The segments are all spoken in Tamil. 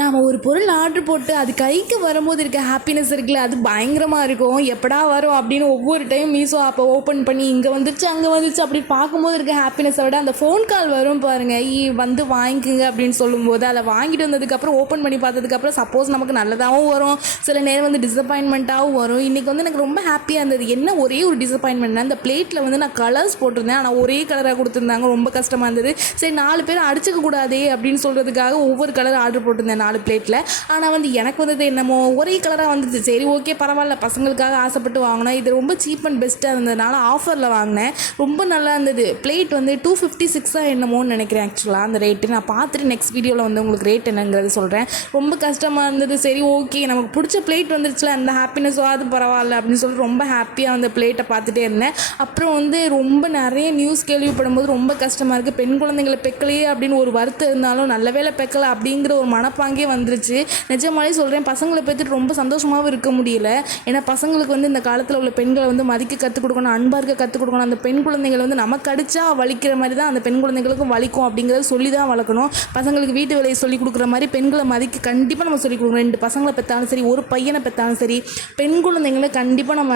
நாம் ஒரு பொருள் ஆர்டர் போட்டு அது கைக்கு வரும்போது இருக்க ஹாப்பினஸ் இருக்குல்ல, அது பயங்கரமாக இருக்கும். எப்படா வரும் அப்படின்னு ஒவ்வொரு டைம் மீஷோ ஆப்பை ஓப்பன் பண்ணி இங்கே வந்துருச்சு அங்கே வந்துருச்சு அப்படி பார்க்கும்போது இருக்க ஹாப்பினஸை விட அந்த ஃபோன் கால் வரும் பாருங்கள், வந்து வாங்கிக்குங்க அப்படின்னு சொல்லும்போது அதை வாங்கிட்டு வந்ததுக்கப்புறம் ஓப்பன் பண்ணி பார்த்ததுக்கப்புறம் சப்போஸ் நமக்கு நல்லதாகவும் வரும், சில நேரம் வந்து டிசப்பாயின்மெண்ட்டாகவும் வரும். இன்றைக்கி வந்து எனக்கு ரொம்ப ஹாப்பியாக இருந்தது. என்ன ஒரே ஒரு டிசப்பாயின்மெண்ட்னா, அந்த பிளேட்டில் வந்து நான் கலர்ஸ் போட்டிருந்தேன், ஆனால் ஒரே கலராக கொடுத்துருந்தாங்க. ரொம்ப கஷ்டமாக இருந்தது. சரி 4 பேர் அடிச்சுக்க கூடாதே அப்படின்னு சொல்கிறதுக்காக ஒவ்வொரு கலர் ஆர்டர் போட்டிருந்தேன் 4 பிளேட்டில். ஆனால் வந்து எனக்கு வந்தது என்னமோ ஒரே கலராக வந்துச்சு. சரி ஓகே பரவாயில்ல, பசங்களுக்காக ஆசைப்பட்டு வாங்கினேன். இது ரொம்ப சீப் அண்ட் பெஸ்ட்டாக இருந்ததுனால ஆஃபரில் வாங்கினேன். ரொம்ப நல்லா இருந்தது. பிளேட் வந்து 256 என்னமோன்னு நினைக்கிறேன் ஆக்சுவலாக அந்த ரேட்டு. நான் பார்த்துட்டு நெக்ஸ்ட் வீடியோவில் வந்து உங்களுக்கு ரேட் என்னங்கிறது சொல்கிறேன். ரொம்ப கஷ்டமாக இருந்தது. சரி ஓகே நமக்கு பிடிச்ச பிளேட் வந்துருச்சுல, அந்த ஹாப்பினஸோ அது பரவாயில்ல அப்படின்னு சொல்லிட்டு ரொம்ப ஹாப்பியாக அந்த பிளேட்டை பார்த்துட்டே இருந்தேன். அப்புறம் வந்து ரொம்ப நிறைய நியூஸ் கேள்விப்படும் போது ரொம்ப கஷ்டமாக இருக்குது. பெண் குழந்தைங்களை பெக்கலையே அப்படின்னு ஒரு வருத்தம் இருந்தாலும் நல்ல வேலை பெக்கலை அப்படிங்கிற ஒரு மனப்பாங்க வந்துருச்சு. நிஜமாலே சொல்கிறேன், பசங்களை பற்றிட்டு ரொம்ப சந்தோஷமாகவும் இருக்க முடியல. ஏன்னா பசங்களுக்கு வந்து இந்த காலத்தில் உள்ள பெண்களை வந்து மதிக்க கற்றுக் கொடுக்கணும், அன்பாக இருக்க கற்றுக் கொடுக்கணும். அந்த பெண் குழந்தைகள் வந்து நமக்கு அடித்தா வலிக்கிற மாதிரி தான் அந்த பெண் குழந்தைகளுக்கும் வலிக்கும் அப்படிங்கிறத சொல்லி தான் வளர்க்கணும். பசங்களுக்கு வீட்டு வேலையை சொல்லிக் கொடுக்குற மாதிரி பெண்களை மதிக்க கண்டிப்பாக நம்ம சொல்லிக் கொடுக்கணும். 2 பசங்களை பெற்றாலும் சரி, ஒரு பையனை பெற்றாலும் சரி, பெண் குழந்தைங்களை கண்டிப்பாக நம்ம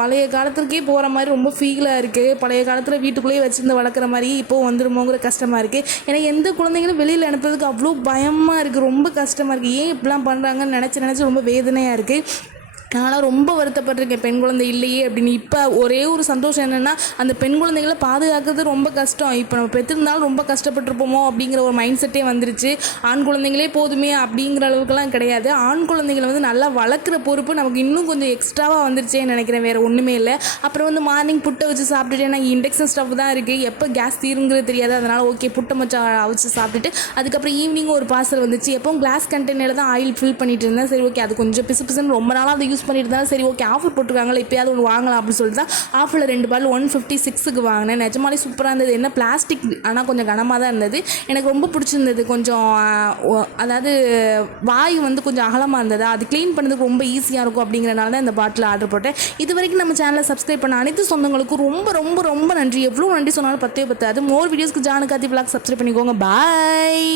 பழைய காலத்துக்கே போகிற மாதிரி ரொம்ப ஃபீலாக இருக்குது. பழைய காலத்தில் வீட்டுக்குள்ளேயே வச்சுருந்து வளர்க்குற மாதிரி இப்போது வந்துடுமோங்கிற கஷ்டமாக இருக்குது. ஏன்னா எந்த குழந்தைங்களும் வெளியில் அனுப்புறதுக்கு அவ்வளோ பயமாக இருக்குது, ரொம்ப கஷ்டமாக இருக்குது. ஏன் இப்படிலாம் பண்ணுறாங்கன்னு நினச்சி ரொம்ப வேதனையாக இருக்குது. நான்லாம் ரொம்ப வருத்தப்பட்டிருக்கேன், பெண் குழந்தை இல்லையே அப்படின்னு. இப்போ ஒரே ஒரு சந்தோஷம் என்னென்னா, அந்த பெண் குழந்தைகளை பாதுகாக்கிறது ரொம்ப கஷ்டம். இப்போ நம்ம பெற்றிருந்தாலும் ரொம்ப கஷ்டப்பட்டிருப்போமோ அப்படிங்கிற ஒரு மைண்ட் செட்டே வந்துருச்சு. ஆண் குழந்தைங்களே போதுமே அப்படிங்கிற அளவுக்குலாம் கிடையாது. ஆண் குழந்தைங்களை வந்து நல்லா வளர்க்குற பொறுப்பு நமக்கு இன்னும் கொஞ்சம் எக்ஸ்ட்ராவாக வந்துருச்சேன்னு நினைக்கிறேன், வேறு ஒன்றுமே இல்லை. அப்புறம் வந்து மார்னிங் புட்டை வச்சு சாப்பிட்டுட்டு, எனக்கு இண்டக்ஷன் ஸ்டவ் தான் இருக்குது, எப்போ கேஸ் தீருங்கிறது தெரியாது. அதனால் ஓகே புட்டை மச்சா அவிச்சு சாப்பிட்டுட்டு அதுக்கப்புறம் ஈவினிங் ஒரு பார்சல் வந்துச்சு. எப்போவும் கிளாஸ் கண்டெய்னரில் தான் ஆயில் ஃபில் பண்ணிட்டு இருந்தேன். சரி ஓகே அது கொஞ்சம் பிசு பிசுன்னு ரொம்ப நாளாக அதை யூஸ் பண்ணிட்டு இருந்தாலும் சரி ஓகே ஆஃபர் போட்டிருக்காங்களா இப்போயாவது ஒன்று வாங்கலாம் அப்படின்னு சொல்லிட்டு தான் ஆஃபரில் 2 பாட்டில் 156க்கு வாங்கினேன். நிஜமாலே சூப்பராக இருந்தது. என்ன பிளாஸ்டிக், ஆனால் கொஞ்சம் கனமாக தான் இருந்தது. எனக்கு ரொம்ப பிடிச்சிருந்தது. கொஞ்சம் அதாவது வாய் வந்து கொஞ்சம் அகலமாக இருந்தது, அது க்ளீன் பண்ணுறதுக்கு ரொம்ப ஈஸியாக இருக்கும் அப்படிங்கிறனால தான் இந்த பாட்டில் ஆர்டர் போட்டேன். இது வரைக்கும் நம்ம சேனலை சப்ஸ்கிரைப் பண்ண அனைத்து சொந்தங்களுக்கும் ரொம்ப ரொம்ப ரொம்ப நன்றி. எவ்வளோ நன்றி சொன்னாலும் பத்தே பத்தாது. மோர் வீடியோஸ்க்கு ஜானு கார்த்தி விலாக் சப்ஸ்கிரைப் பண்ணிக்கோங்க. பாய்.